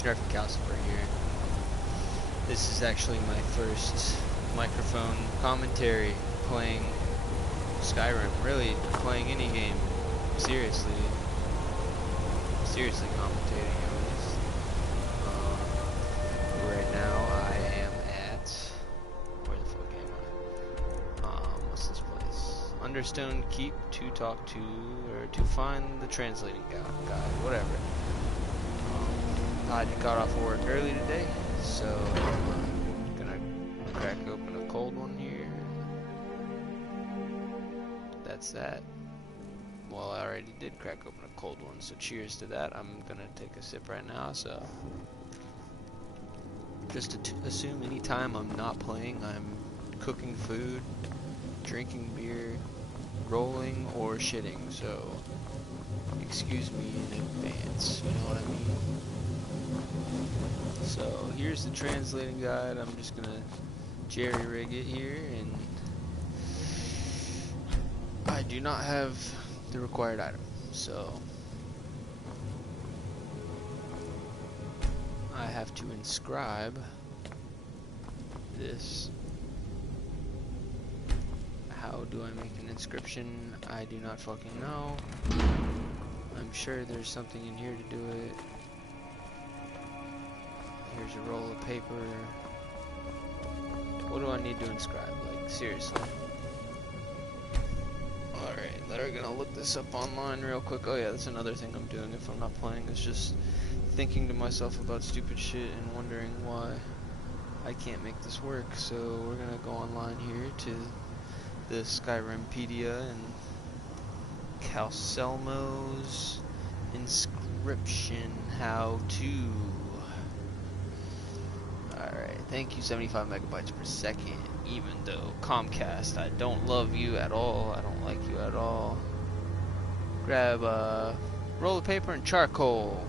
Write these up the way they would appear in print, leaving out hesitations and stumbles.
Snarky Calcifer here. This is actually my first microphone commentary playing Skyrim, really playing any game, seriously commentating at least. Right now I am at, where the fuck am I? What's this place? Understone Keep to talk to, or to find the translating guide, whatever. I got off work early today, so I'm gonna crack open a cold one here. That's that. Well, I already did crack open a cold one, so cheers to that. I'm gonna take a sip right now, so just to assume anytime I'm not playing, I'm cooking food, drinking beer, rolling, or shitting, so excuse me in advance, you know what I mean? So here's the translating guide. I'm just gonna jerry-rig it here, and I do not have the required item, so I have to inscribe this. How do I make an inscription? I do not fucking know. I'm sure there's something in here to do it. Here's a roll of paper. What do I need to inscribe? Like, seriously. Alright, we're gonna look this up online real quick. Oh yeah, that's another thing I'm doing if I'm not playing, is just thinking to myself about stupid shit and wondering why I can't make this work. So we're gonna go online here to the Skyrimpedia and Calcelmo's inscription how to. Alright, thank you 75 megabytes per second, even though Comcast, I don't love you at all, I don't like you at all. Grab a roll of paper and charcoal.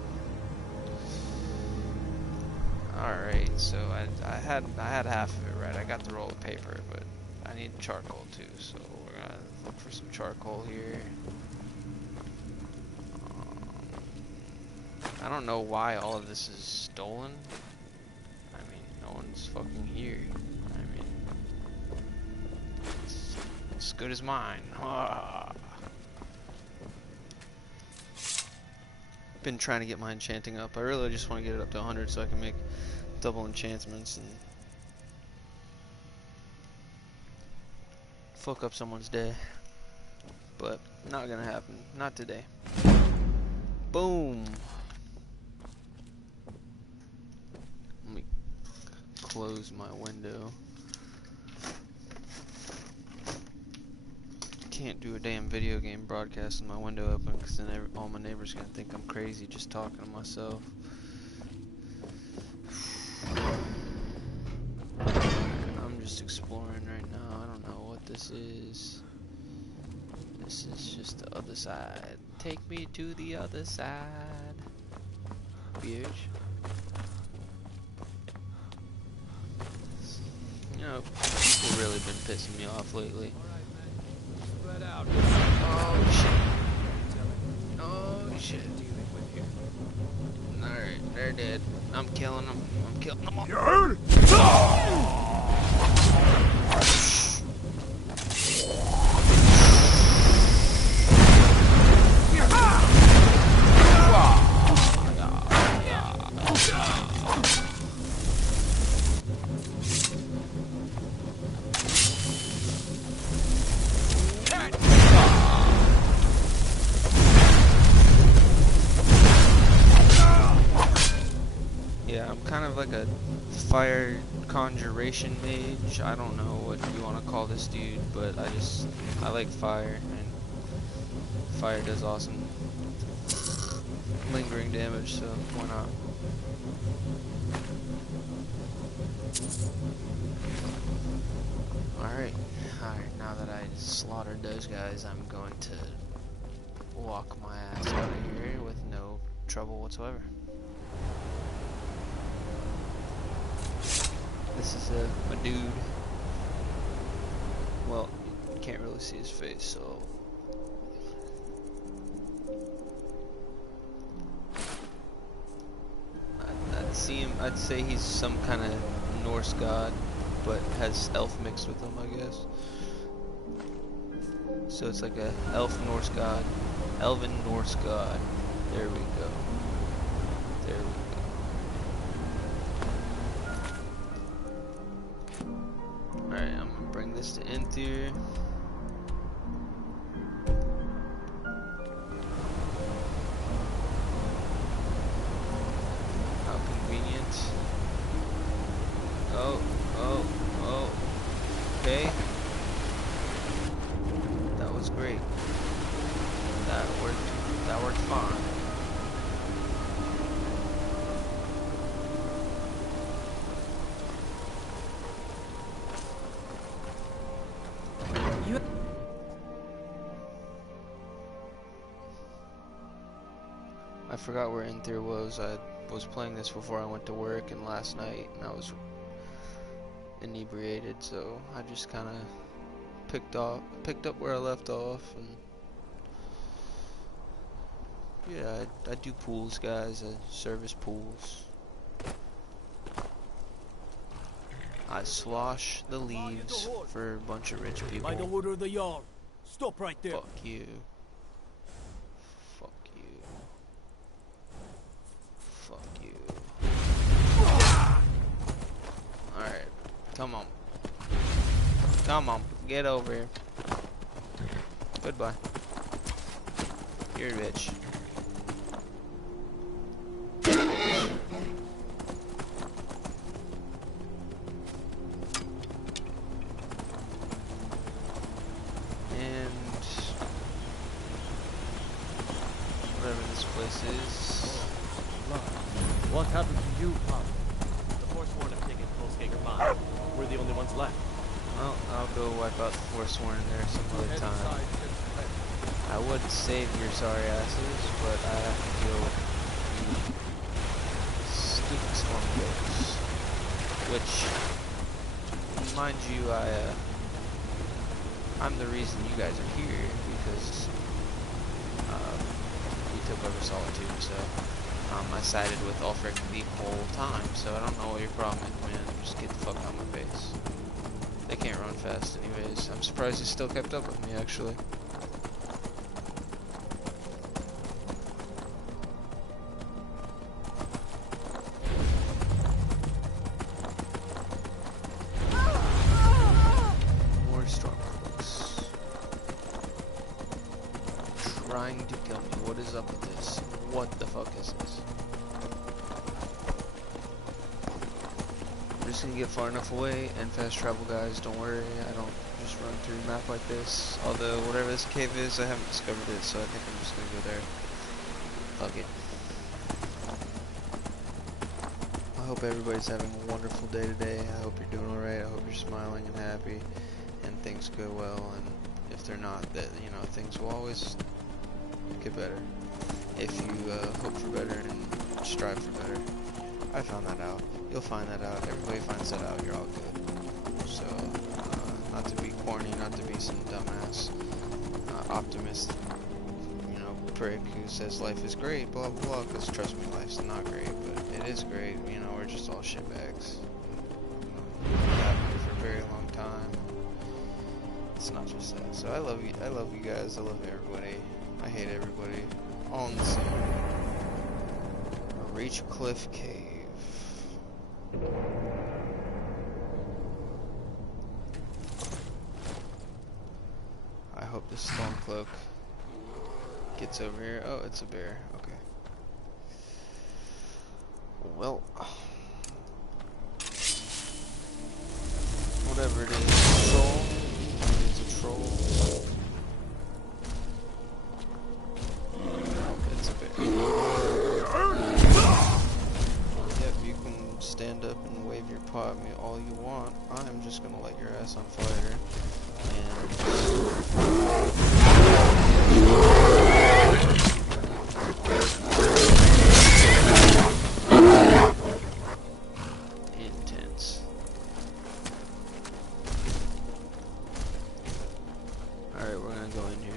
Alright, so I had half of it right, I got the roll of paper, but I need charcoal too, so we're gonna look for some charcoal here. I don't know why all of this is stolen. No one's fucking here. I mean, it's as good as mine. Been trying to get my enchanting up. I really just want to get it up to 100 so I can make double enchantments and fuck up someone's day. But not gonna happen. Not today. Boom. Close my window. Can't do a damn video game broadcast with my window open, because then all my neighbors gonna think I'm crazy just talking to myself. I'm just exploring right now. I don't know what this is. This is just the other side. Take me to the other side, bitch. You know, people really been pissing me off lately. Oh shit. Oh shit. Alright, they're dead. I'm killing them. I'm killing them all. Kind of like a fire conjuration mage. I don't know what you want to call this dude, but I like fire, and fire does awesome lingering damage, so why not? Alright, now that I slaughtered those guys, I'm going to walk my ass out of here with no trouble whatsoever. This is a dude. Well, you can't really see his face, so see him. I'd say he's some kind of Norse god, but has elf mixed with him, I guess. So it's like a elf Norse god, elven Norse god. There we go. There we go. Alright, I'm gonna bring this to Inthir. How convenient. Oh, okay. That was great. That worked fine. I forgot where Inthir was. I was playing this before I went to work and last night, and I was inebriated, so I just kind of picked up where I left off, and yeah, I do pools, guys. I service pools. I slosh the leaves for a bunch of rich people. By the order of the Jarl. Stop right there. Fuck you. Fuck you. Fuck you. Alright. Come on. Come on. Get over here. Goodbye. You're a bitch. What happened to you, Pop? The Forsworn have taken Volskager Mine. We're the only ones left. Well, I'll go wipe out the Forsworn there some other time. I would save your sorry asses, but I have to deal with the stupid Stormcloaks. Which, mind you, I'm the reason you guys are here, because we took over Solitude, so I sided with Ulfric the whole time, so I don't know what your problem is, man. Just get the fuck out of my face. They can't run fast anyways. I'm surprised he still kept up with me, actually. More Stormcloaks. Trying to kill me. What is up with this? What the fuck is this? I'm just gonna get far enough away and fast travel, guys. Don't worry, I don't just run through a map like this. Although, whatever this cave is, I haven't discovered it, so I think I'm just gonna go there. Fuck it. I hope everybody's having a wonderful day today. I hope you're doing alright. I hope you're smiling and happy and things go well. And if they're not, that, you know, things will always get better. If you hope for better and strive for better. I found that out. You'll find that out. Everybody finds that out. You're all good. So, not to be corny, not to be some dumbass optimist, you know, prick who says life is great, blah blah blah, because trust me, life's not great, but it is great. You know, we're just all shitbags. We've been for a very long time. It's not just that. So I love you guys. I love everybody. I hate everybody. All in the same. Reach Cliff Cave. I hope this Stormcloak gets over here. Oh, it's a bear. Okay. Well, whatever it is, troll. It's a troll. It's a bear. Yep, you can stand up and wave your paw at me all you want. I'm just gonna light your ass on fire. Intense. Alright, we're gonna go in here.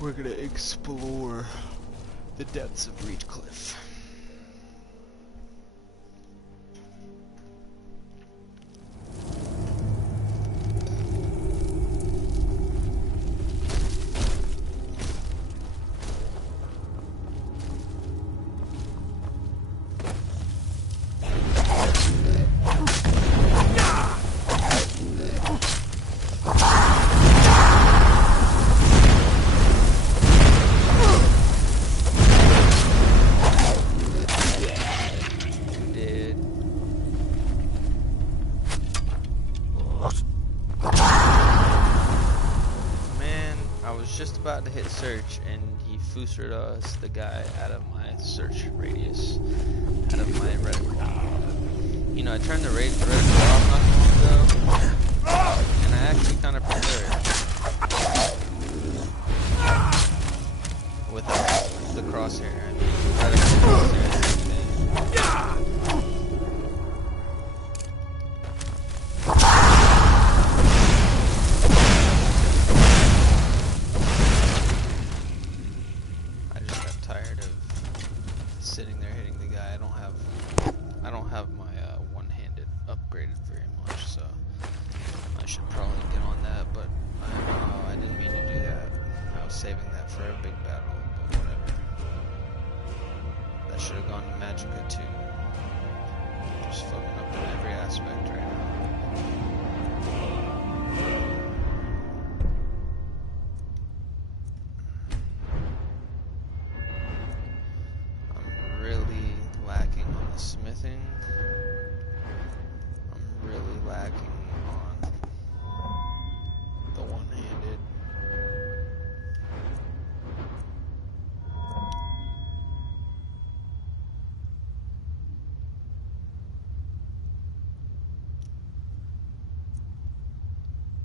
We're gonna explore the depths of Reach Cliff. about to hit search, and he foostered us, the guy, out of my search radius, out of my reticle. You know, I turned the reticle off not too long ago, and I actually kind of prefer it without the crosshair. I mean, reticle crosshair.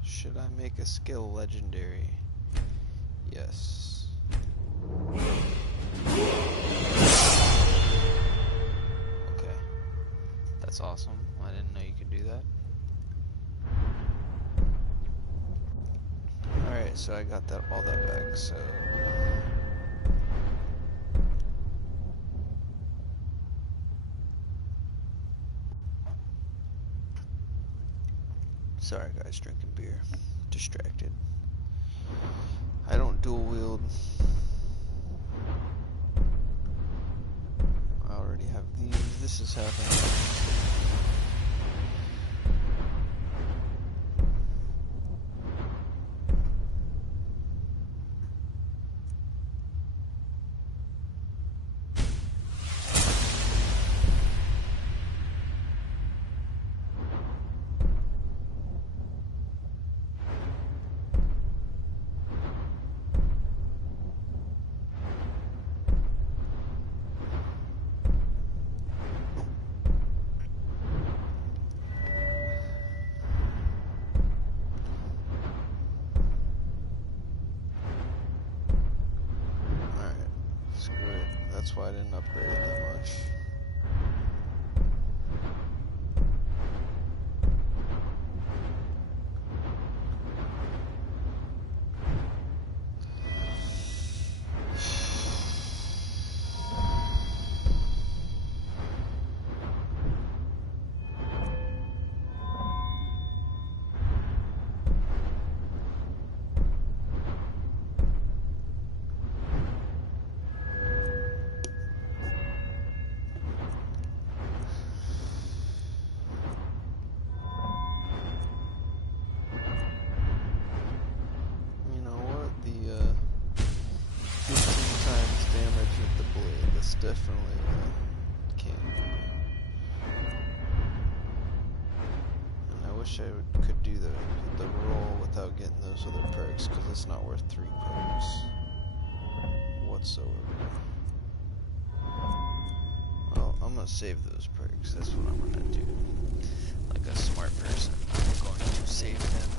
Should I make a skill legendary? Yes. Okay. That's awesome. I didn't know you could do that. Alright, so I got all that back, so... Sorry guys, drinking beer. Distracted. I don't dual wield. I already have these. This is happening. That's why I didn't upgrade it that much. Definitely can't do. And I wish I could do the roll without getting those other perks, because it's not worth 3 perks whatsoever. Well, I'm gonna save those perks. That's what I'm gonna do. Like a smart person, I'm going to save them.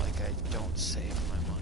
Like I don't save my money.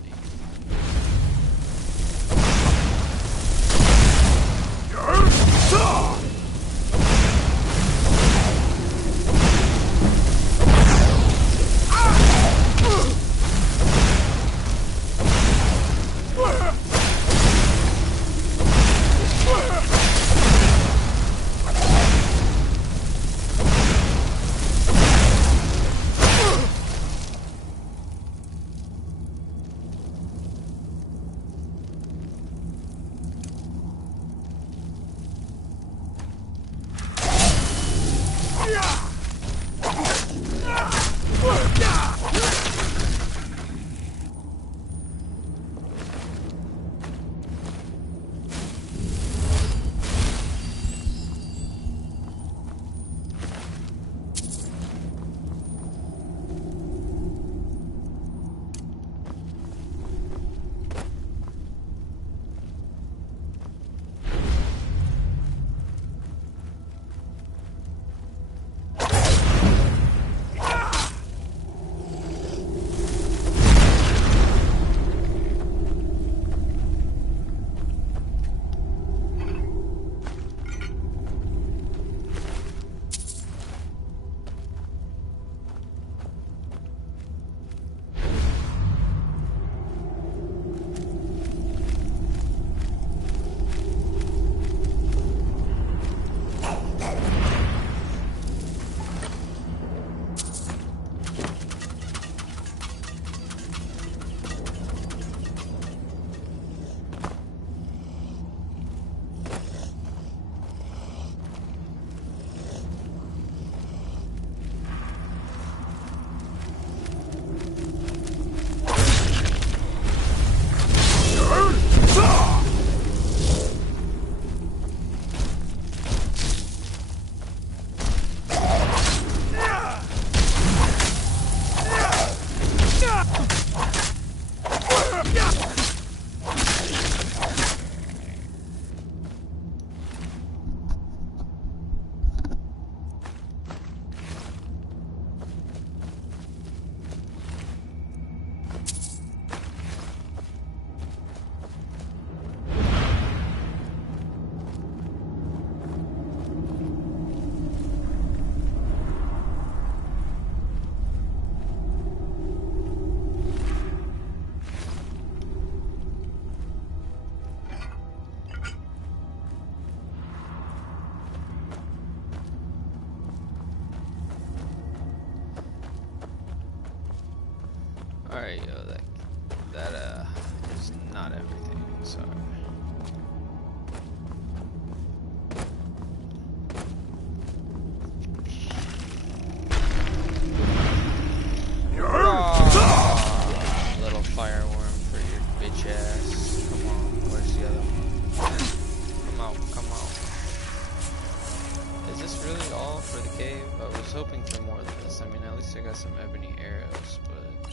cave. I was hoping for more than this. I mean, at least I got some ebony arrows, but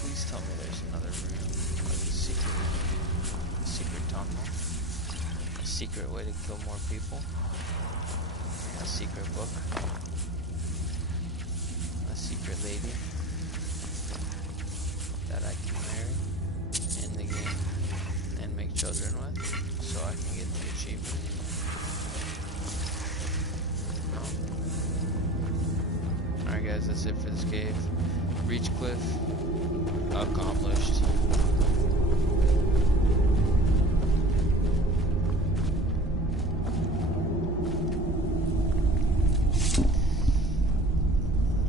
please tell me there's another room, like a secret tunnel, a secret way to kill more people, a secret book, a secret lady that I can marry in the game and make children with, so I can get the achievement. Alright guys, that's it for this cave. Reach cliff. Accomplished.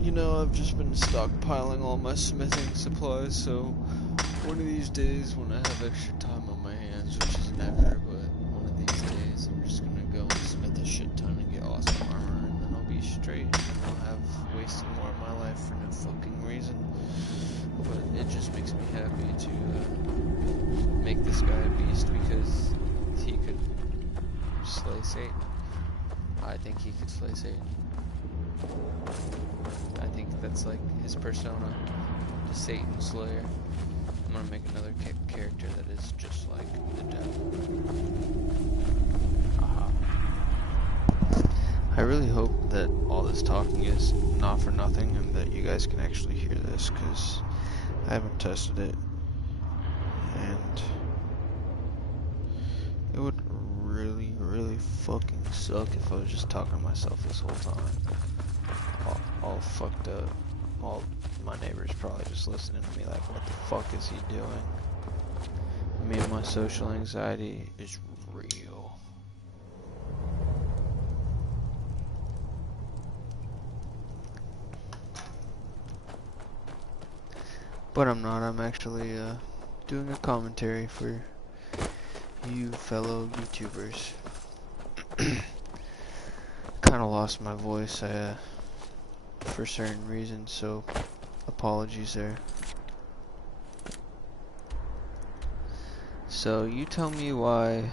You know, I've just been stockpiling all my smithing supplies, so one of these days when I have extra time on my hands, which is never, but one of these days I'm just gonna go and smith a shit ton and get awesome armor, and then I'll be straight and I'll have wasted more of my life for no fucking reason. But it just makes me happy to make this guy a beast because he could slay Satan. I think he could slay Satan. I think that's like his persona, the Satan Slayer. I'm gonna make another character that is just like the devil. Haha. I really hope that all this talking is not for nothing and that you guys can actually hear this, because I haven't tested it, and it would really, really fucking suck if I was just talking to myself this whole time. All fucked up. All my neighbors probably just listening to me like, what the fuck is he doing? I mean, my social anxiety is real. But I'm not. I'm actually doing a commentary for you fellow YouTubers. Kind of lost my voice for certain reasons, so apologies there. So you tell me why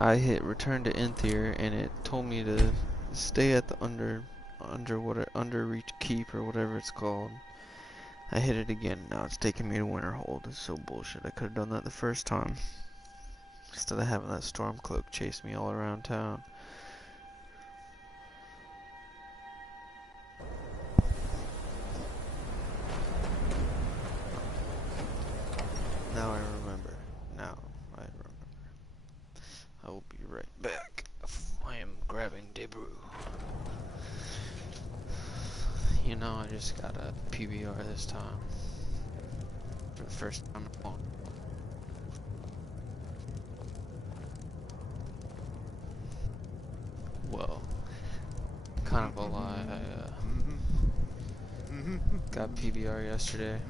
I hit return to Enthier and it told me to stay at the Underreach Keep or whatever it's called. I hit it again. Now it's taking me to Winterhold. It's so bullshit. I could have done that the first time instead of having that Stormcloak chase me all around town. Now I remember. I will be right back. I am grabbing debris. You know, I just got a PBR this time. For the first time I won. Well, kind of a lie. I got PBR yesterday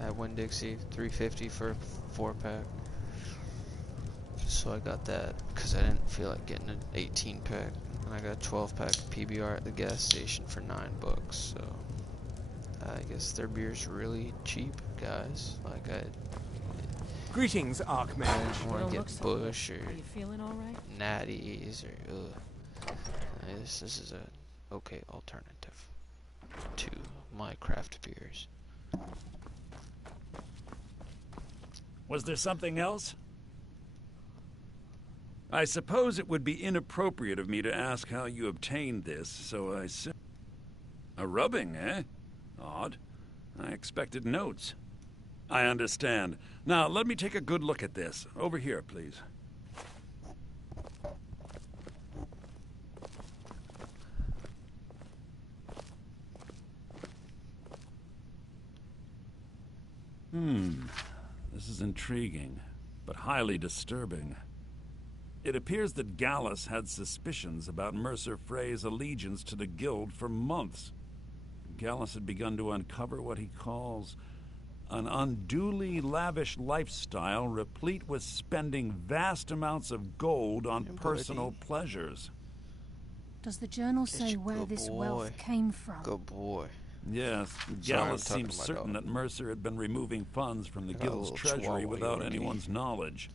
at Winn-Dixie, 350 for a 4-pack. So I got that because I didn't feel like getting an 18-pack. And I got a 12-pack PBR at the gas station for $9. So I guess their beer's really cheap, guys. Like Greetings, Archmage. I didn't want to get Bush or Are you feeling all right? Natties or this is a okay alternative to my craft beers. Was there something else? I suppose it would be inappropriate of me to ask how you obtained this, so I said... A rubbing, eh? Odd. I expected notes. I understand. Now, let me take a good look at this. Over here, please. This is intriguing, but highly disturbing. It appears that Gallus had suspicions about Mercer Frey's allegiance to the Guild for months. Gallus had begun to uncover what he calls an unduly lavish lifestyle replete with spending vast amounts of gold on personal pleasures. Does the journal say where this wealth came from? Good boy. Yes, Gallus seems certain that Mercer had been removing funds from the Guild's treasury without anyone's knowledge.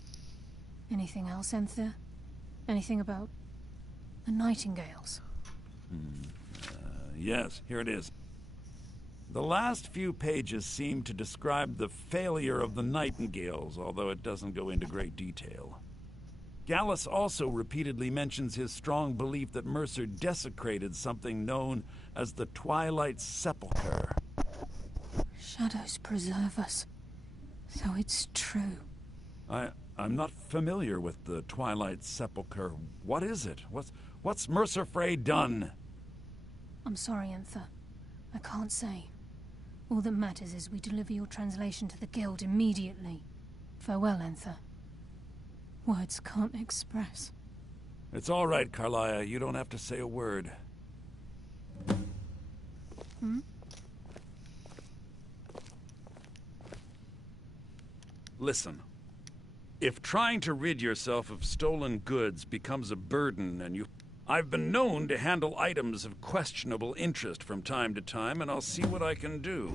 Anything else, Enthier? Anything about The Nightingales. Yes, here it is. The last few pages seem to describe the failure of the Nightingales, although it doesn't go into great detail. Gallus also repeatedly mentions his strong belief that Mercer desecrated something known as the Twilight Sepulchre. Shadows preserve us. So it's true. I'm not familiar with the Twilight Sepulchre. What is it? What's Mercer Frey done? I'm sorry, Enther. I can't say. All that matters is we deliver your translation to the Guild immediately. Farewell, Enther. Words can't express. It's all right, Carlia. You don't have to say a word. Listen. If trying to rid yourself of stolen goods becomes a burden and I've been known to handle items of questionable interest from time to time, and I'll see what I can do.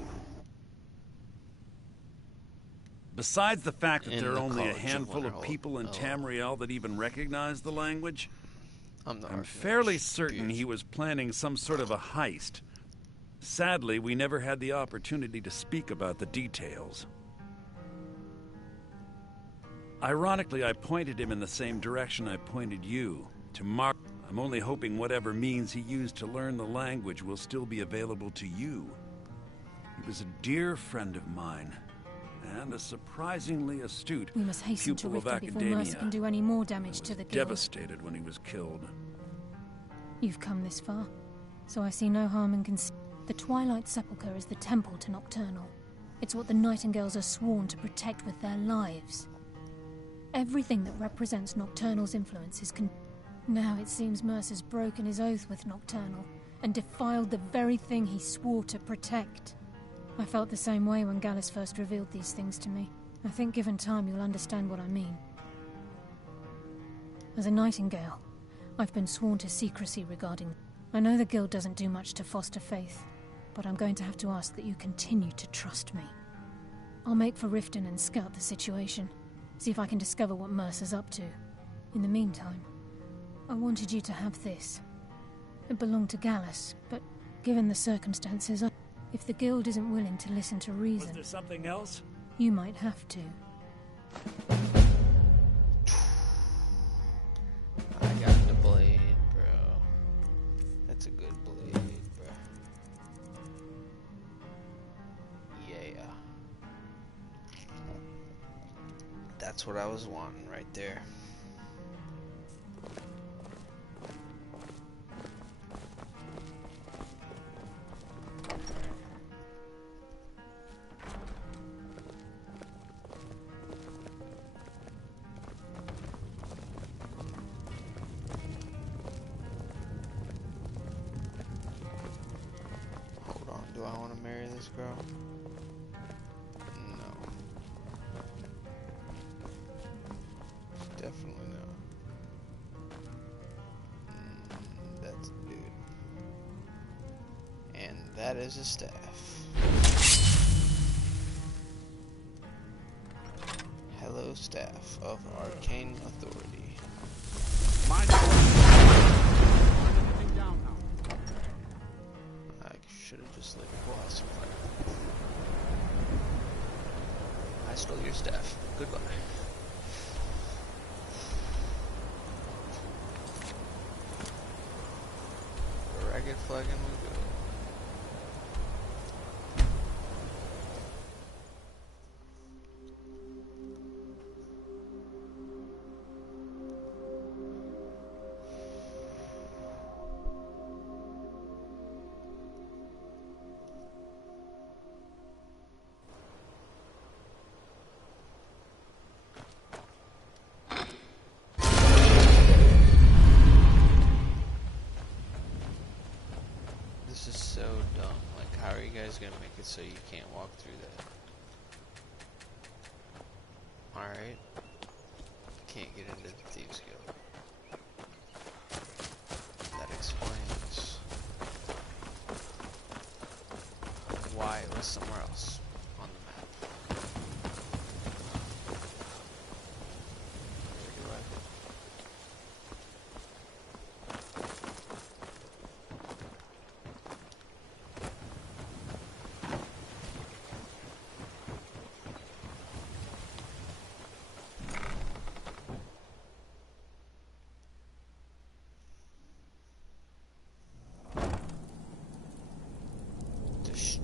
Besides the fact that there are only a handful of people in Tamriel that even recognize the language, I'm fairly certain he was planning some sort of a heist. Sadly, we never had the opportunity to speak about the details. Ironically, I pointed him in the same direction I pointed you, to Mark. I'm only hoping whatever means he used to learn the language will still be available to you. He was a dear friend of mine, and a surprisingly astute We must hasten to pupil of Riften before academia. Mercer can do any more damage to the Guild. Devastated when he was killed. You've come this far, so I see no harm in The Twilight Sepulchre is the temple to Nocturnal. It's what the Nightingales are sworn to protect with their lives. Everything that represents Nocturnal's influence is Now it seems Mercer's broken his oath with Nocturnal and defiled the very thing he swore to protect. I felt the same way when Gallus first revealed these things to me. I think given time you'll understand what I mean. As a Nightingale, I've been sworn to secrecy regarding... I know the Guild doesn't do much to foster faith, but I'm going to have to ask that you continue to trust me. I'll make for Riften and scout the situation, see if I can discover what Mercer's up to. In the meantime, I wanted you to have this. It belonged to Gallus, but given the circumstances, if the Guild isn't willing to listen to reason... Was there something else? You might have to. I got the blade, bro. That's a good blade, bro. Yeah. That's what I was wanting right there. Do I want to marry this girl? No. Definitely no. That's a dude. And that is a staff. Hello, staff of Arcane Authority. Should have just let it go out some fire. I stole your staff. Goodbye. Ragged flagon we go. This is so dumb. Like, how are you guys gonna make it so you can't walk through that? Alright. Can't get into the Thieves Guild. That explains why it was somewhere else on the map. Where do I go?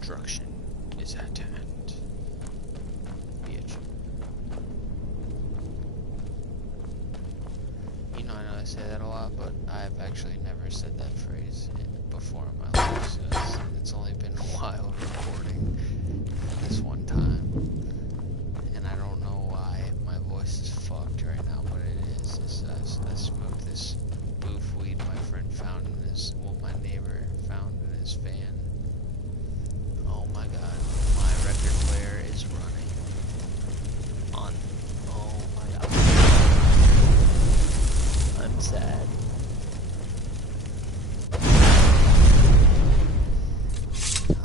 destruction is at hand. Bitch. You know, I know I say that a lot, but I've actually never said that phrase before in my life, so it's only been a while recording this one time. And I don't know why my voice is fucked right now, but it is. I smoked this boof weed my friend found in his, well, my neighbor found in his van. Oh my god, my record player is running on, oh my god. I'm sad.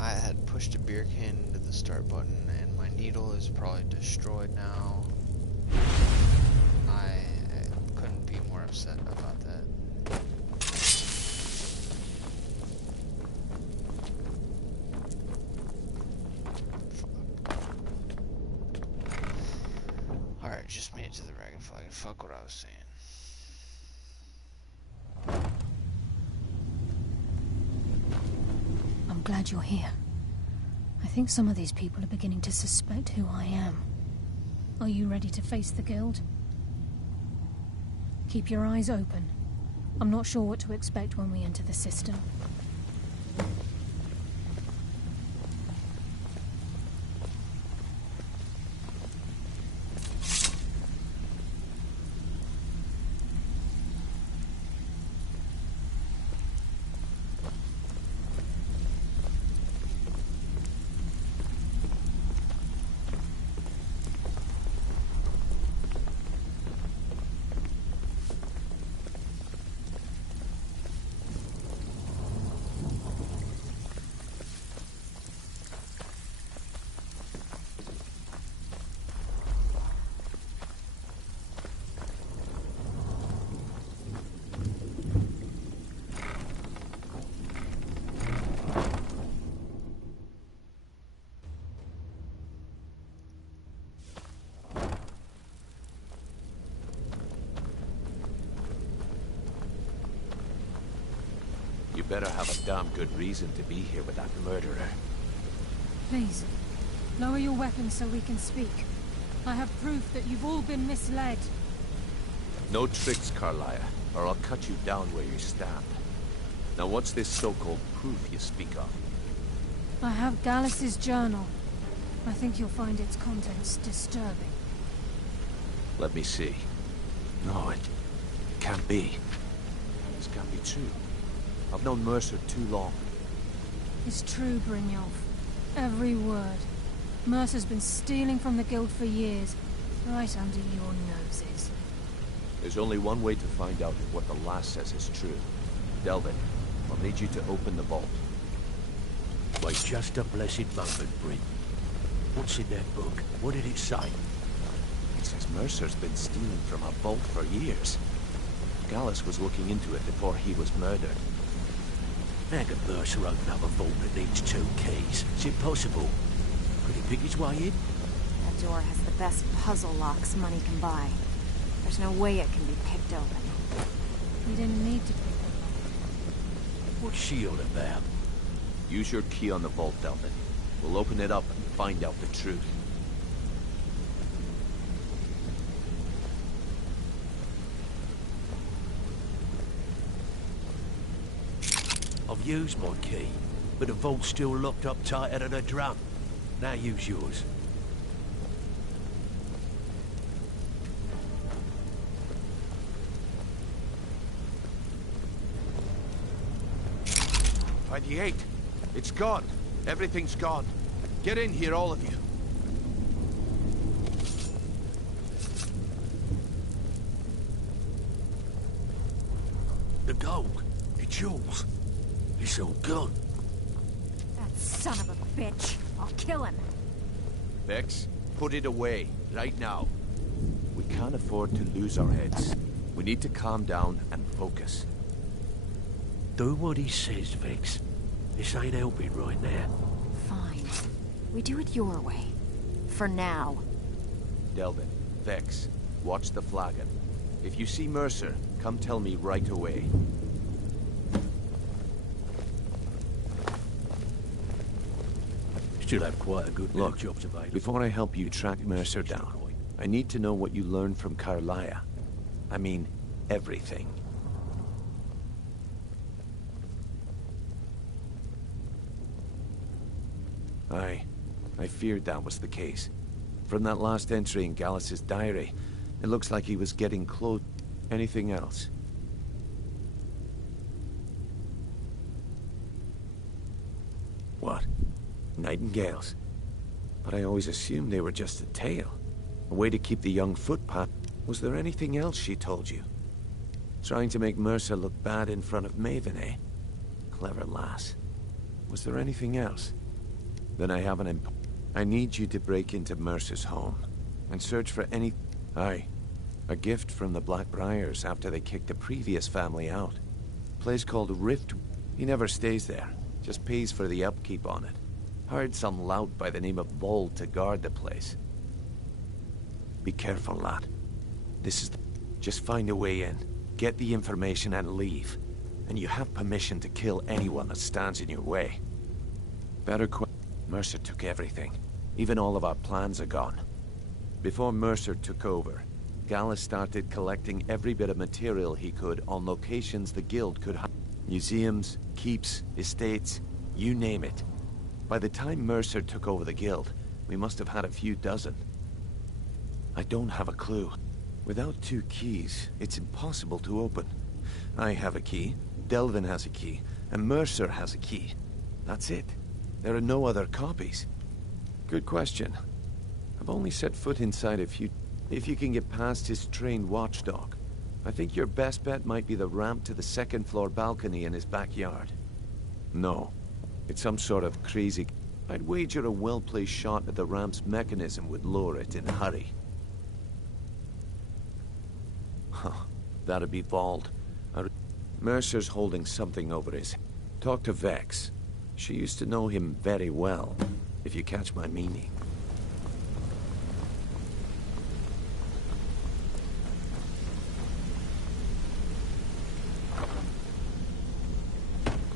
I had pushed a beer can into the start button and my needle is probably destroyed now. I couldn't be more upset about that. Alright, just made it to the dragon flag. Fuck what I was saying. I'm glad you're here. I think some of these people are beginning to suspect who I am. Are you ready to face the guild? Keep your eyes open. I'm not sure what to expect when we enter the system. You better have a damn good reason to be here with that murderer. Please, lower your weapons so we can speak. I have proof that you've all been misled. No tricks, Carlia, or I'll cut you down where you stand. Now what's this so-called proof you speak of? I have Gallus's journal. I think you'll find its contents disturbing. Let me see. No, it can't be. This can't be true. I've known Mercer too long. It's true, Brynjolf. Every word. Mercer's been stealing from the guild for years, right under your noses. There's only one way to find out if what the lass says is true. Delvin, I'll need you to open the vault. Wait just a blessed moment, Bryn. What's in that book? What did it say? It says Mercer's been stealing from a vault for years. Gallus was looking into it before he was murdered. How can Mercer open up a vault that needs 2 keys? It's impossible. Could he pick his way in? That door has the best puzzle locks money can buy. There's no way it can be picked open. You didn't need to pick them up. What's she all about? Use your key on the vault, Delvin. We'll open it up and find out the truth. I've used my key, but the vault's still locked up tighter than a drum. Now use yours. It's gone. Everything's gone. Get in here, all of you. The gold. It's yours. It's all gone. That son of a bitch. I'll kill him. Vex, put it away, right now. We can't afford to lose our heads. We need to calm down and focus. Do what he says, Vex. This ain't helping right now. Fine. We do it your way. For now. Delvin, Vex, watch the flagon. If you see Mercer, come tell me right away. Still have quite a good bit of Look, jobs available. before I help you track Mercer down, I need to know what you learned from Carlia. I mean, everything. I feared that was the case. From that last entry in Gallus's diary, it looks like he was getting close. Anything else? What? Nightingales? But I always assumed they were just a tale. A way to keep the young footpath. Was there anything else she told you? Trying to make Mercer look bad in front of Maven, eh? Clever lass. Was there anything else? Then I have an I need you to break into Mercer's home and search for any... Aye. A gift from the Blackbriars after they kicked the previous family out. Place called Rift. He never stays there. Just pays for the upkeep on it. Hired some lout by the name of Vold to guard the place. Be careful, lad. This is... Just find a way in. Get the information and leave. And you have permission to kill anyone that stands in your way. Better quit. Mercer took everything. Even all of our plans are gone. Before Mercer took over, Gallus started collecting every bit of material he could on locations the Guild could have. Museums, keeps, estates, you name it. By the time Mercer took over the Guild, we must have had a few dozen. I don't have a clue. Without 2 keys, it's impossible to open. I have a key, Delvin has a key, and Mercer has a key. That's it. There are no other copies. Good question. I've only set foot inside a few... If you can get past his trained watchdog, I think your best bet might be the ramp to the 2nd floor balcony in his backyard. No. It's some sort of crazy... I'd wager a well-placed shot at the ramp's mechanism would lower it in a hurry. Huh. That'd be Vold. Mercer's holding something over his... Talk to Vex. She used to know him very well, if you catch my meaning.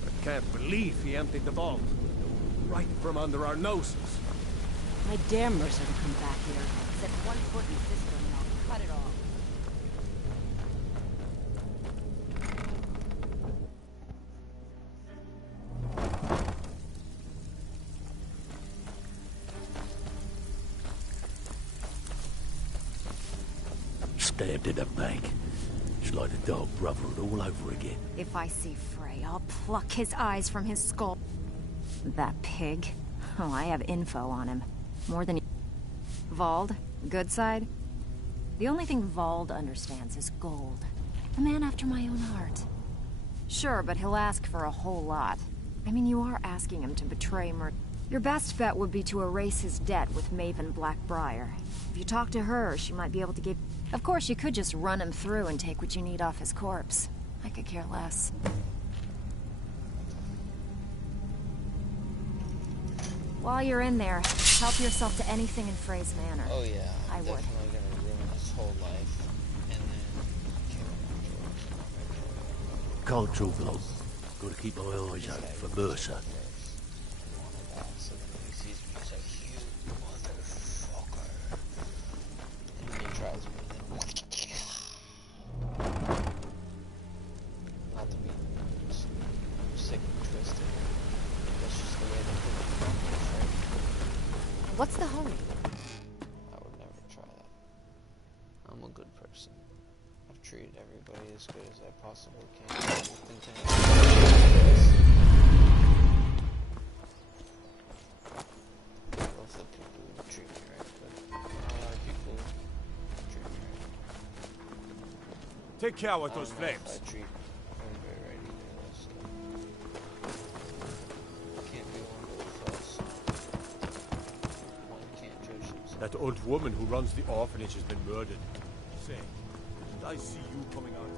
I can't believe he emptied the vault. Right from under our noses. I dare Mercer to come back here. Set 1 foot in this room and I'll cut it off. Stabbed in the back. It's like the Dark Brotherhood all over again. If I see Frey, I'll pluck his eyes from his skull. That pig. Oh, I have info on him. More than... Vold? Good side? The only thing Vold understands is gold. A man after my own heart. Sure, but he'll ask for a whole lot. I mean, you are asking him to betray Your best bet would be to erase his debt with Maven Blackbriar. If you talk to her, she might be able to give... Of course, you could just run him through and take what you need off his corpse. I could care less. While you're in there, help yourself to anything in Frey's Manor. Oh yeah, I I'm would. definitely gonna ruin his whole life, and then Cold truth, love. Gotta keep my eyes out for Mercer. So then when he sees me, he's like, "You motherfucker!" And then he tries me, and then not to be sick and twisted. That's just the way they put it. What's the hurry? I would never try that. I'm a good person. I've treated everybody as good as I possibly can. I don't think I love the people who treat me right, but not a lot of people treat me right. Take care with I those don't know if flames. I treat everybody right either, so can't be one of those thoughts. One can't judge himself. That old woman who runs the orphanage has been murdered. Say, did I see you coming out of there?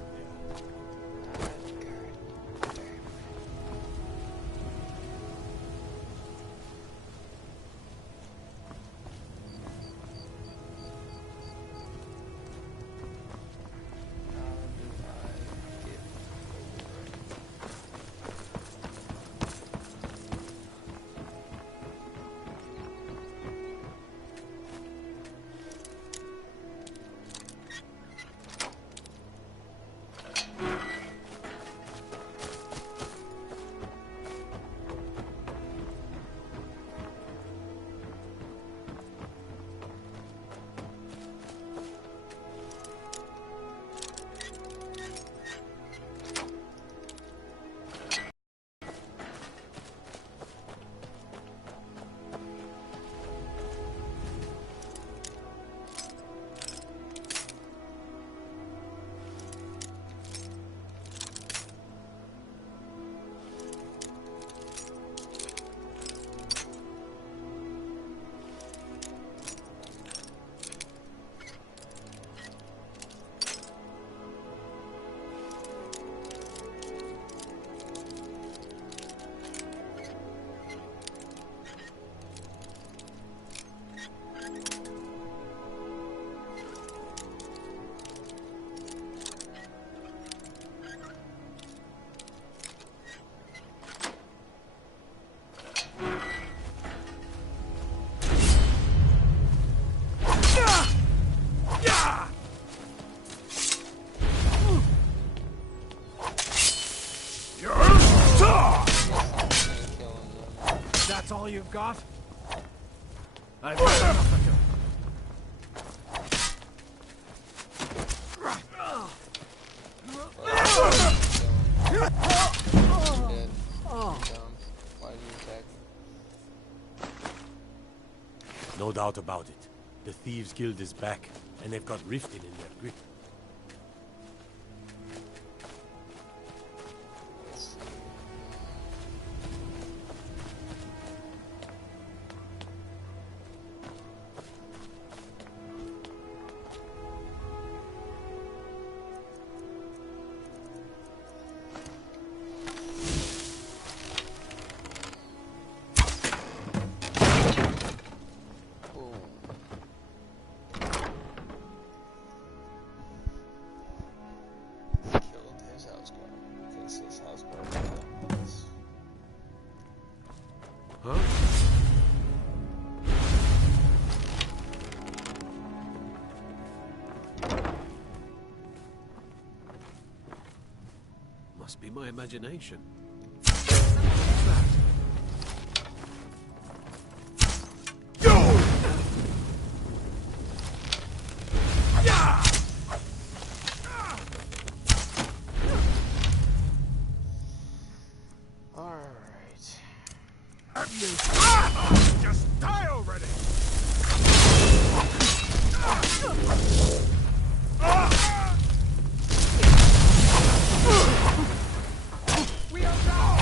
you've got? I've Dead. Down. Why did you attack me? No doubt about it. The Thieves Guild is back, and they've got Riften in their grip. Must be my imagination. Just die already! We are down!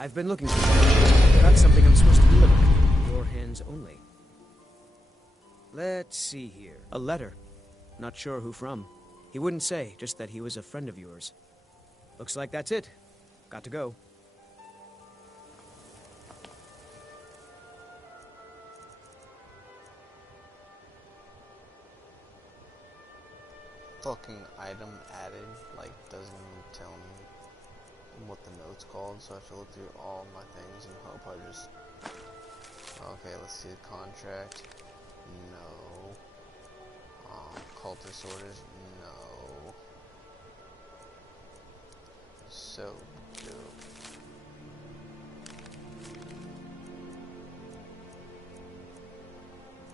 I've been looking for you. Got something I'm supposed to deliver. Your hands only. Let's see here. A letter. Not sure who from. He wouldn't say, just that he was a friend of yours. Looks like that's it. Got to go. Fucking item added, like, doesn't even tell me what the note's called, so I have to look through all my things and hope I just... Okay, let's see the contract. No. Cultist orders? No. So dope.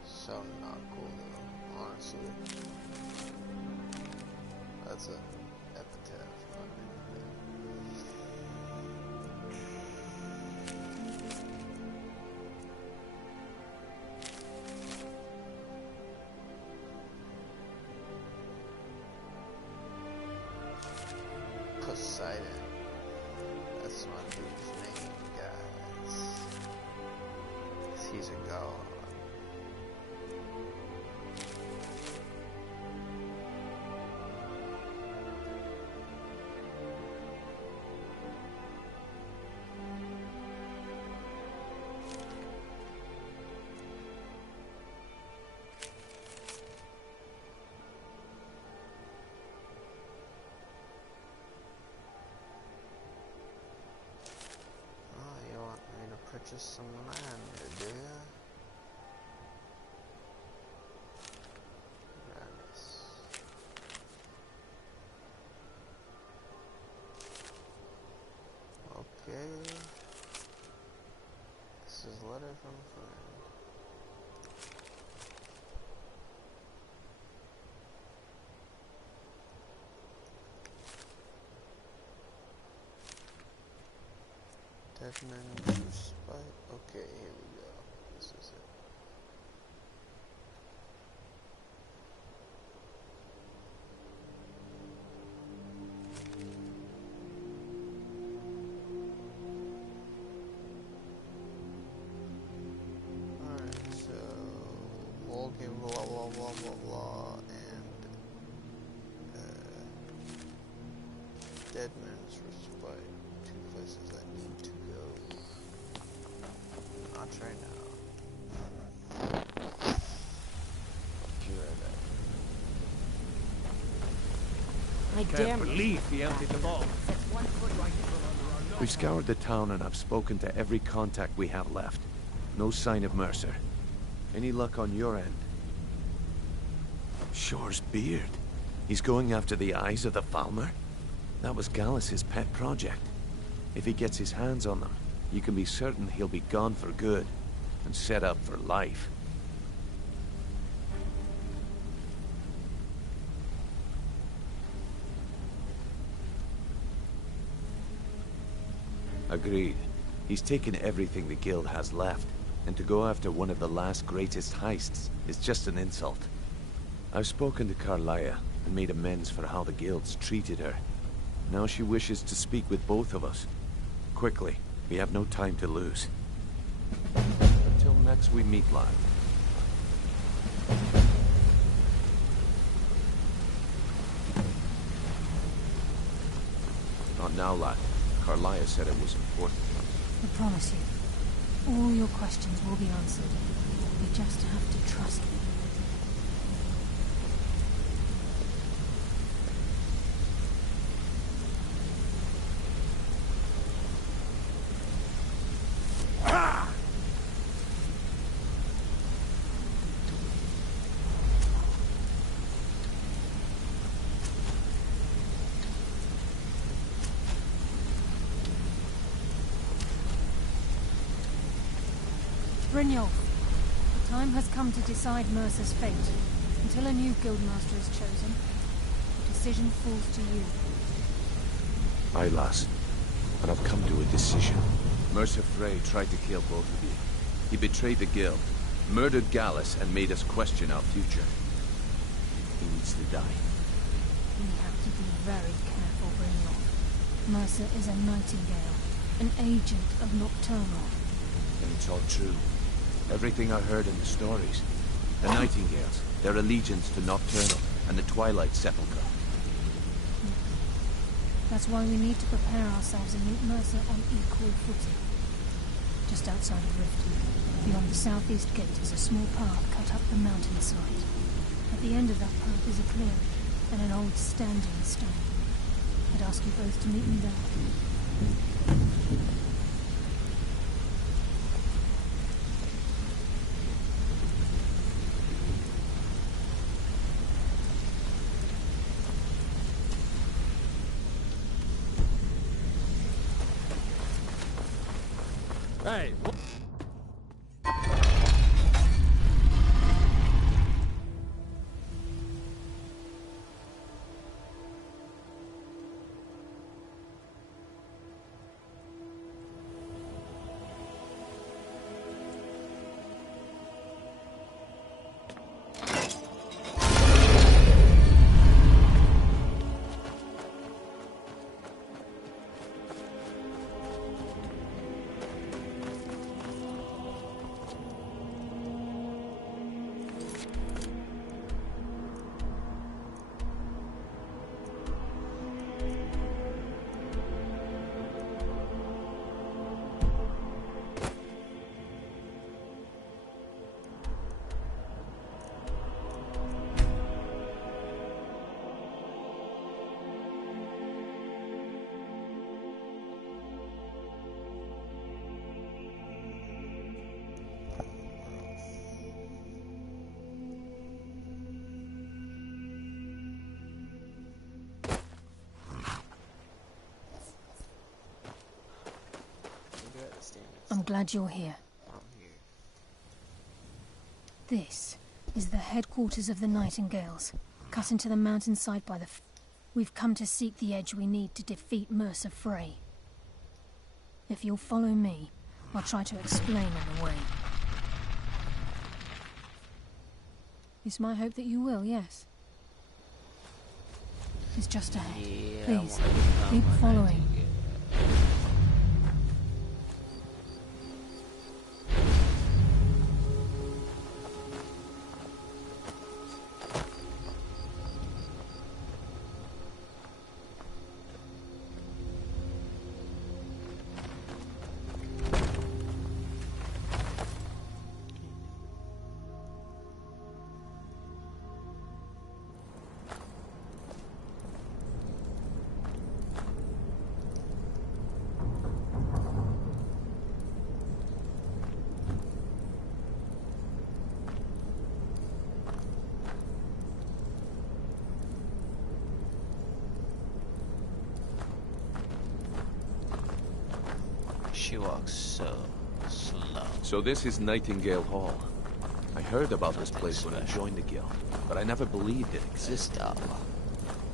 So not cool though, honestly. That's an epitaph, not anything. Poseidon. That's my dude's name, guys. He's a god. Purchase some land here, do ya? Nice. Okay. This is a letter from a friend. Deadman's Respite. Okay, here we go. This is it. Alright, so Volga, blah blah blah blah blah, and Deadman's Respite. Two places I need to go. Not right now. Be right back. I can't believe he emptied the ball. We've scoured the town and I've spoken to every contact we have left. No sign of Mercer. Any luck on your end? Shore's beard. He's going after the eyes of the Falmer? That was Gallus's pet project. If he gets his hands on them, you can be certain he'll be gone for good and set up for life. Agreed. He's taken everything the guild has left, and to go after one of the last greatest heists is just an insult. I've spoken to Carlia and made amends for how the guild's treated her. Now she wishes to speak with both of us. Quickly, we have no time to lose. Until next we meet live. Not now, lad. Carlia said it was important. I promise you, all your questions will be answered. You just have to trust me. Brynjolf, the time has come to decide Mercer's fate. Until a new guildmaster is chosen, the decision falls to you. Aye, lass. And I've come to a decision. Mercer Frey tried to kill both of you. He betrayed the guild, murdered Gallus, and made us question our future. He needs to die. We have to be very careful, Brynjolf. Mercer is a nightingale. An agent of Nocturnal. And it's all true. Everything I heard in the stories. The Nightingales, their allegiance to Nocturnal, and the Twilight Sepulchre. That's why we need to prepare ourselves and meet Mercer on equal footing. Just outside of Riften, beyond the southeast gate, is a small path cut up the mountainside. At the end of that path is a clearing and an old standing stone. I'd ask you both to meet me there. Hey, I'm glad you're here. This is the headquarters of the Nightingales, cut into the mountainside by the... We've come to seek the edge we need to defeat Mercer Frey. If you'll follow me, I'll try to explain on the way. It's my hope that you will, yes. It's just ahead. Please, keep following. She walks so slow. So this is Nightingale Hall. I heard about this place when I joined the guild, but I never believed it existed.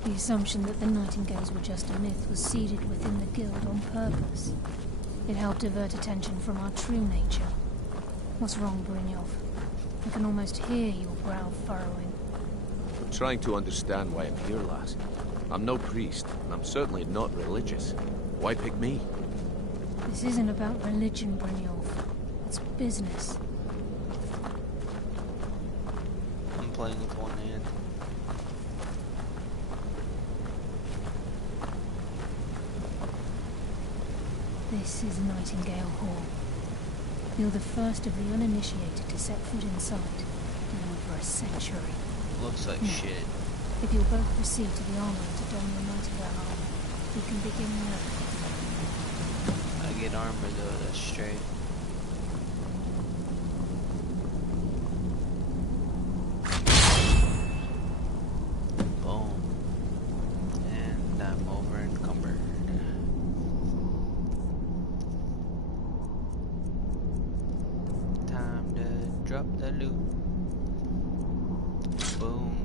The assumption that the Nightingales were just a myth was seeded within the guild on purpose. It helped divert attention from our true nature. What's wrong, Brynjolf? I can almost hear your brow furrowing. I'm trying to understand why I'm here, lass. I'm no priest, and I'm certainly not religious. Why pick me? This isn't about religion, Brynjolf. It's business. I'm playing with one hand. This is Nightingale Hall. You're the first of the uninitiated to set foot inside in over a century. Looks like shit. If you'll both proceed to the armory to don your Nightingale armor, we can begin work. I get armor though, that's straight. Boom. And I'm over encumbered. Time to drop the loot. Boom.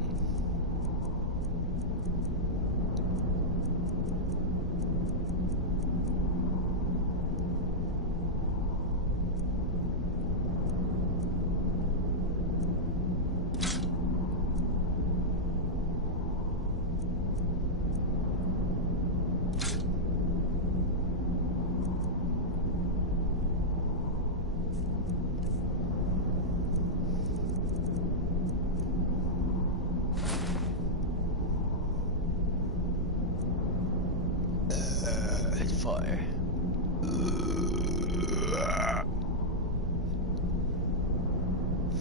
fire.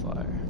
Fire.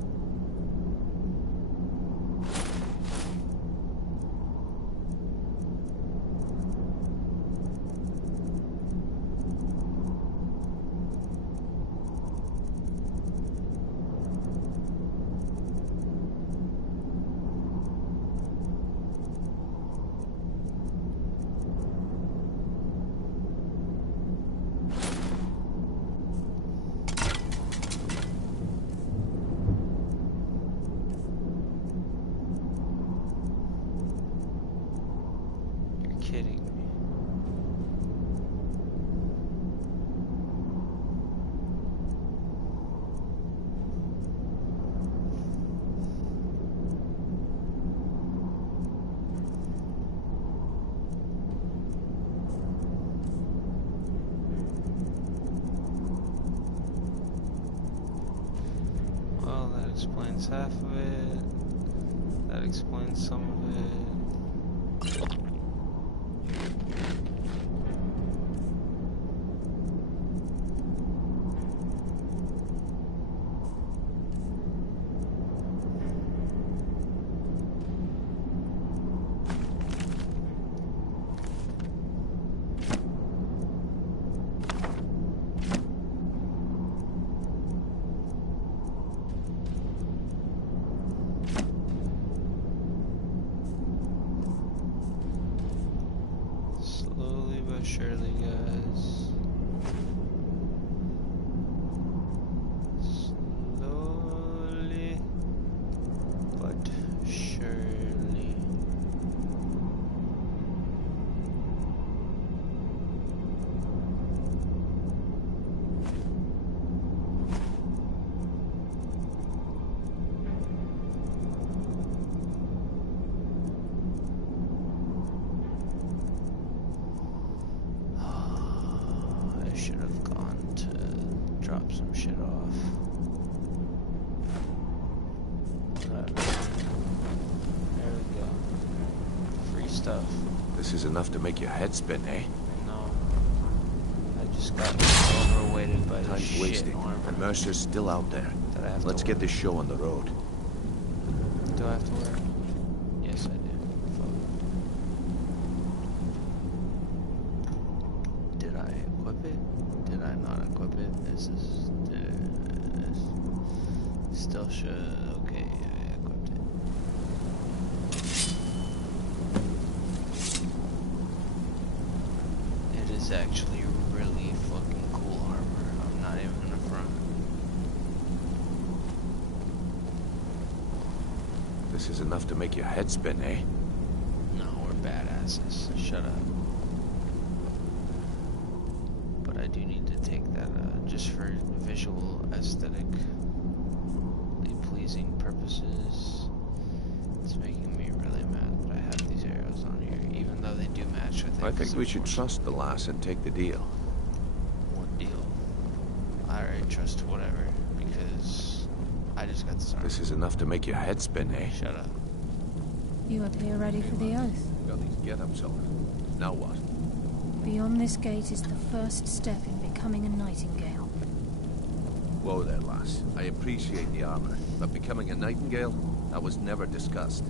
Kidding me. Well, that explains half of it. That explains some of it. Slowly but surely, guys. Slowly but surely. I should have gone to drop some shit off. Whatever. There we go. Free stuff. This is enough to make your head spin, eh? No. I just got overweighted by this Time's shit wasting, armor and Mercer's still out there. that I have Let's to get wear. this show on the road. Do I have to wear it? Yes, I do. Fuck. Did I equip it? Did I not equip it? This is... still should... Okay, I equipped it. It is actually really fucking cool armor. I'm not even gonna front. This is enough to make your head spin, eh? No, we're badasses. Shut up. But I do need to take that just for visual aesthetic pleasing purposes. It's making me really mad that I have these arrows on here, even though they do match with it. I think we should trust the lass and take the deal. What deal? I already trust whatever, because I just got this armor. This is enough to make your head spin, eh? Shut up. You appear ready for the oath. Got these get-ups on. Now what? Beyond this gate is the first step in becoming a nightingale. Whoa there, lass. I appreciate the armor, but becoming a nightingale? That was never discussed.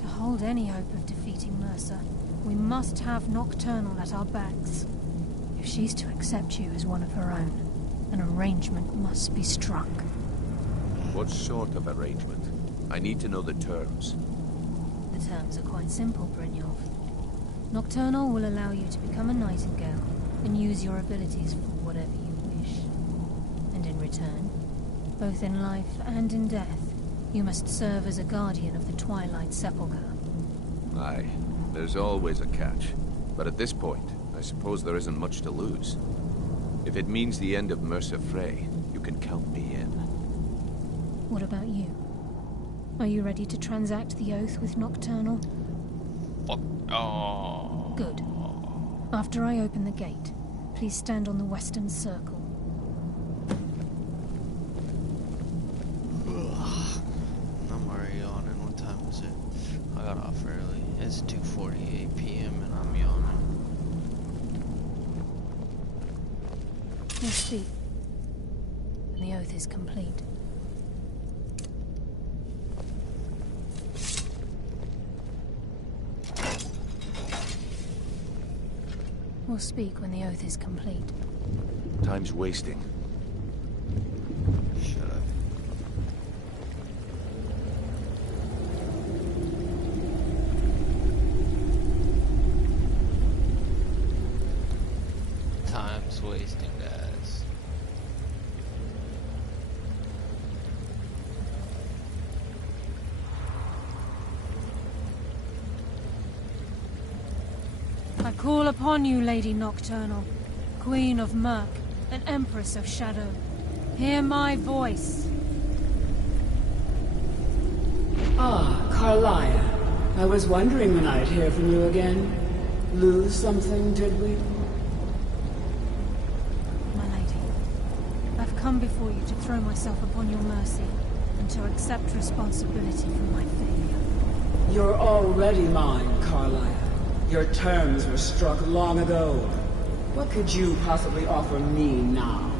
To hold any hope of defeating Mercer, we must have Nocturnal at our backs. If she's to accept you as one of her own, an arrangement must be struck. What sort of arrangement? I need to know the terms. The terms are quite simple, Brynjolf. Nocturnal will allow you to become a nightingale and use your abilities for whatever you wish. And in return, both in life and in death, you must serve as a guardian of the Twilight Sepulchre. Aye, there's always a catch. But at this point, I suppose there isn't much to lose. If it means the end of Mercer Frey, you can count me in. What about you? Are you ready to transact the oath with Nocturnal? Fuck. Oh. Good. After I open the gate, please stand on the western circle. I'm already yawning. What time is it? I got off early. It's 2:48 p.m. and I'm yawning. You'll speak. The oath is complete. We'll speak when the oath is complete. Time's wasting. Shut up. Time's wasting, guys. I call upon you, Lady Nocturnal, Queen of Murk, and Empress of Shadow. Hear my voice. Ah, Carlia. I was wondering when I'd hear from you again. Lose something, did we? My lady, I've come before you to throw myself upon your mercy, and to accept responsibility for my failure. You're already mine, Carlia. Your terms were struck long ago. What could you possibly offer me now?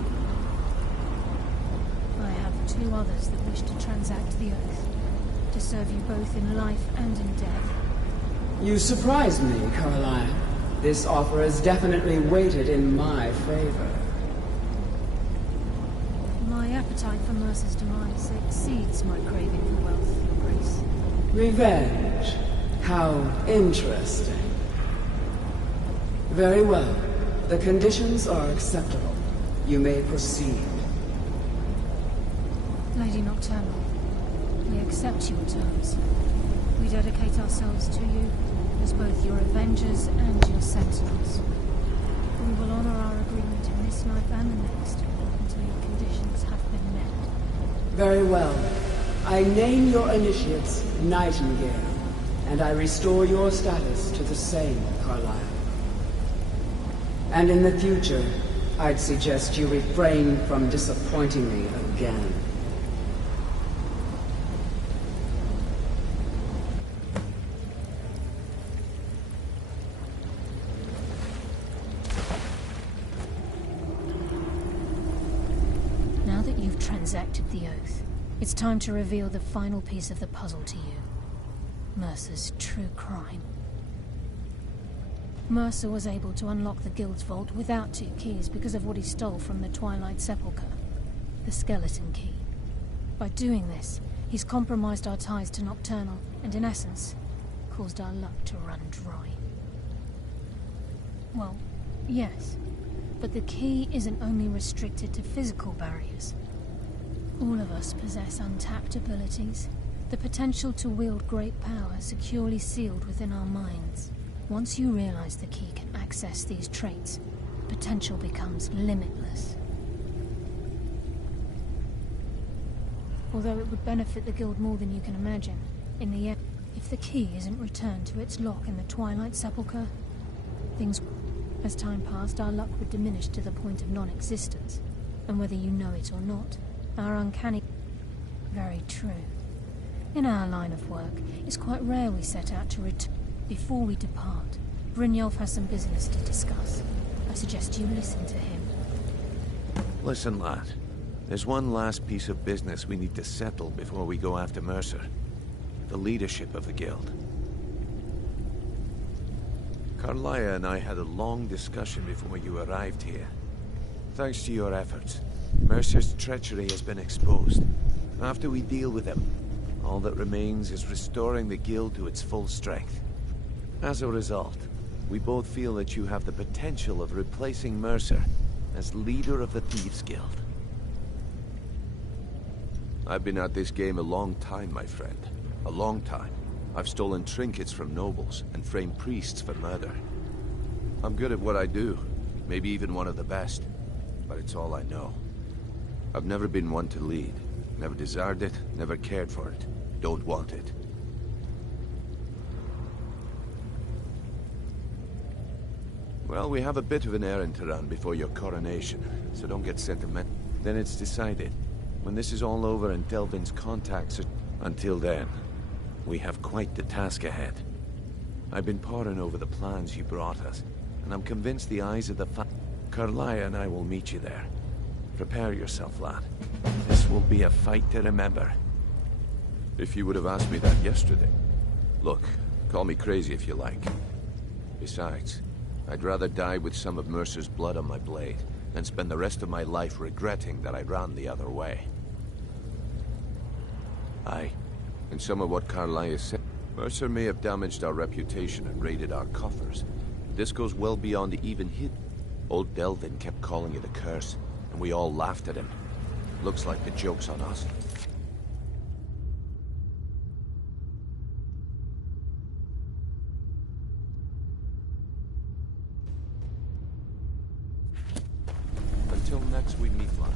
I have two others that wish to transact the oath, to serve you both in life and in death. You surprise me, Carlia. This offer is definitely weighted in my favor. My appetite for Mercer's demise exceeds my craving for wealth, Your Grace. Revenge. How interesting. Very well. The conditions are acceptable. You may proceed. Lady Nocturnal, we accept your terms. We dedicate ourselves to you as both your avengers and your sentinels. We will honor our agreement in this life and the next until your conditions have been met. Very well. I name your initiates Nightingale, and I restore your status to the same, Carlisle. And in the future, I'd suggest you refrain from disappointing me again. Now that you've transacted the oath, it's time to reveal the final piece of the puzzle to you. Mercer's true crime. Mercer was able to unlock the Guild's vault without 2 keys because of what he stole from the Twilight Sepulchre, the skeleton key. By doing this, he's compromised our ties to Nocturnal, and in essence, caused our luck to run dry. Well, yes, but the key isn't only restricted to physical barriers. All of us possess untapped abilities, the potential to wield great power securely sealed within our minds. Once you realize the key can access these traits, potential becomes limitless. Although it would benefit the Guild more than you can imagine, in the end, if the key isn't returned to its lock in the Twilight Sepulchre, things... As time passed, our luck would diminish to the point of non-existence, and whether you know it or not, our uncanny... Very true. In our line of work, it's quite rare we set out to return. Before we depart, Brynjolf has some business to discuss. I suggest you listen to him. Listen, lad. There's one last piece of business we need to settle before we go after Mercer. The leadership of the Guild. Carlia and I had a long discussion before you arrived here. Thanks to your efforts, Mercer's treachery has been exposed. After we deal with him, all that remains is restoring the Guild to its full strength. As a result, we both feel that you have the potential of replacing Mercer as leader of the Thieves Guild. I've been at this game a long time, my friend. A long time. I've stolen trinkets from nobles and framed priests for murder. I'm good at what I do, maybe even one of the best, but it's all I know. I've never been one to lead. Never desired it, never cared for it. Don't want it. Well, we have a bit of an errand to run before your coronation, so don't get sentimental. Then it's decided. When this is all over and Delvin's contacts are... Until then, we have quite the task ahead. I've been poring over the plans you brought us, and I'm convinced the eyes of the Carlia and I will meet you there. Prepare yourself, lad. This will be a fight to remember. If you would have asked me that yesterday. Look, call me crazy if you like. Besides, I'd rather die with some of Mercer's blood on my blade than spend the rest of my life regretting that I ran the other way. Aye, and some of what Carlia said. Mercer may have damaged our reputation and raided our coffers, but this goes well beyond even hid. Old Delvin kept calling it a curse, and we all laughed at him. Looks like the joke's on us. Until next we meet, lad.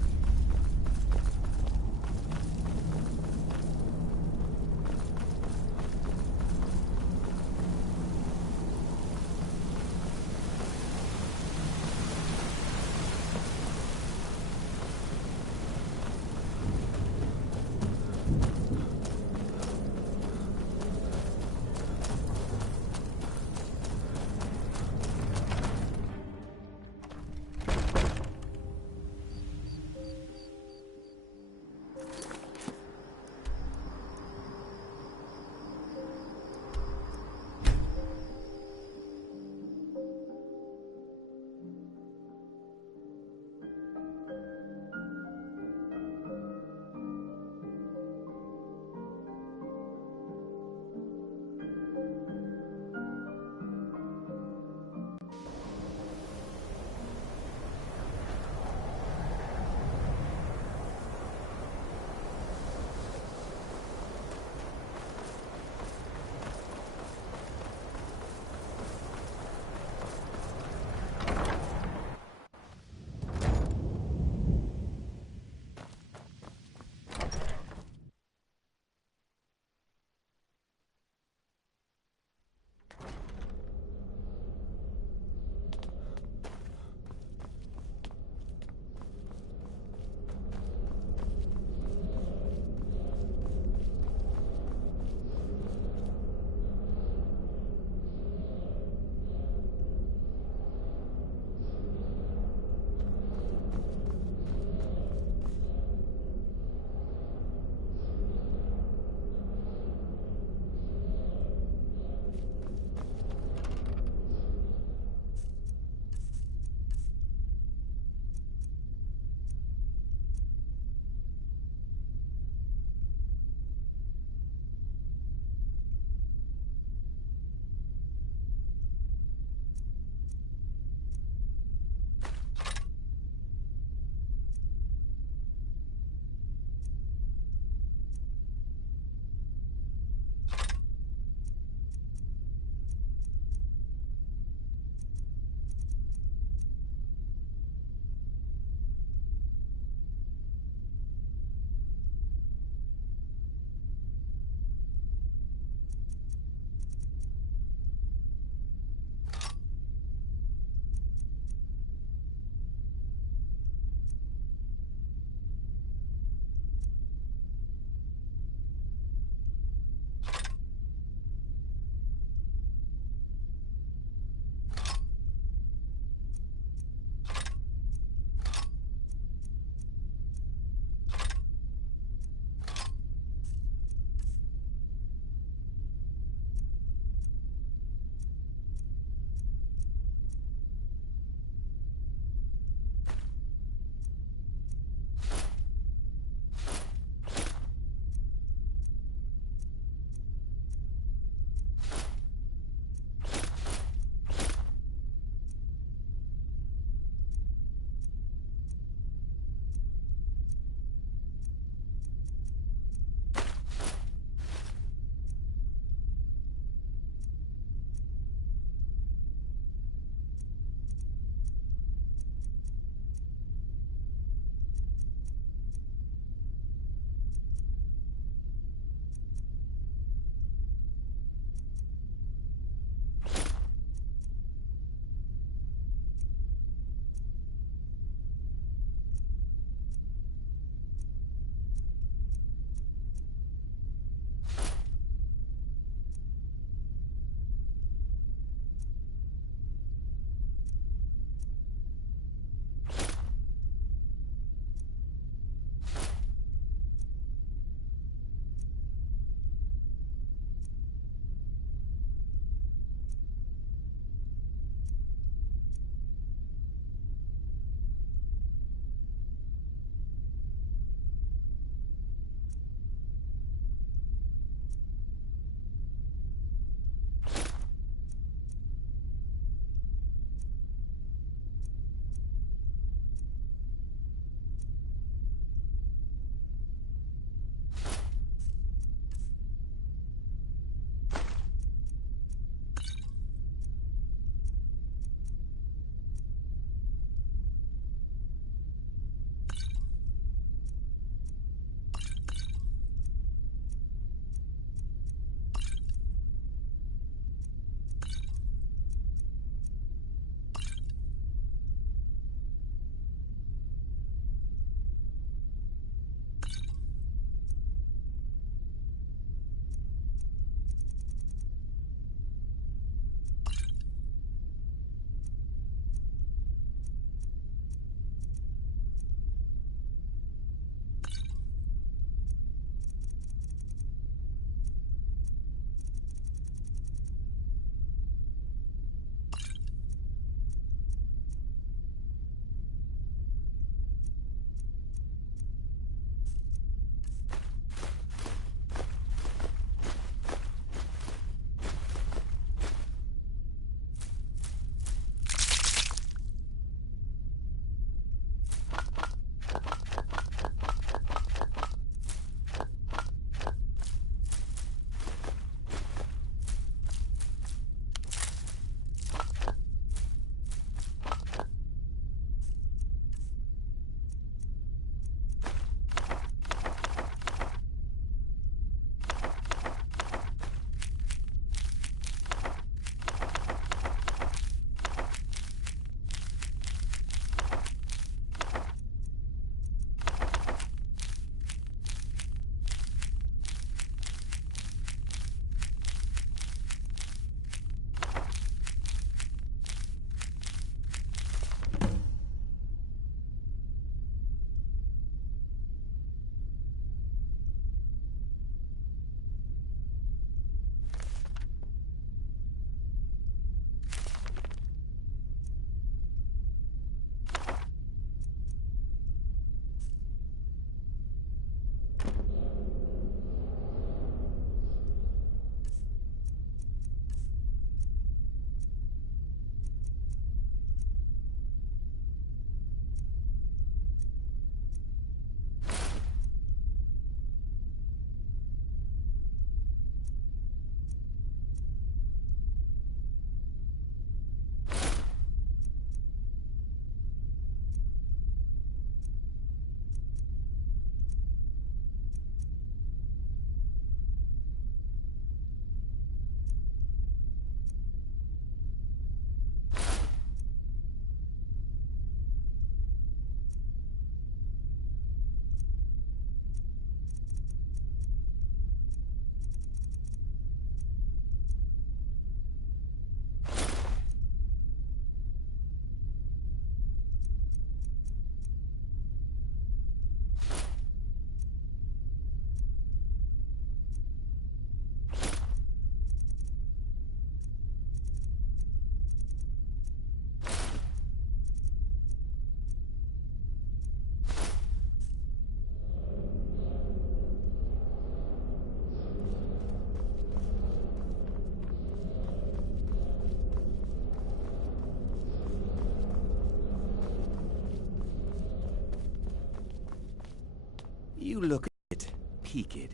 You look a bit peaked.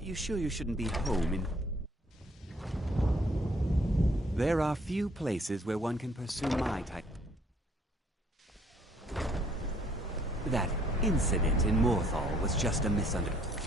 You sure you shouldn't be home in... There are few places where one can pursue my type. That incident in Morthal was just a misunderstanding.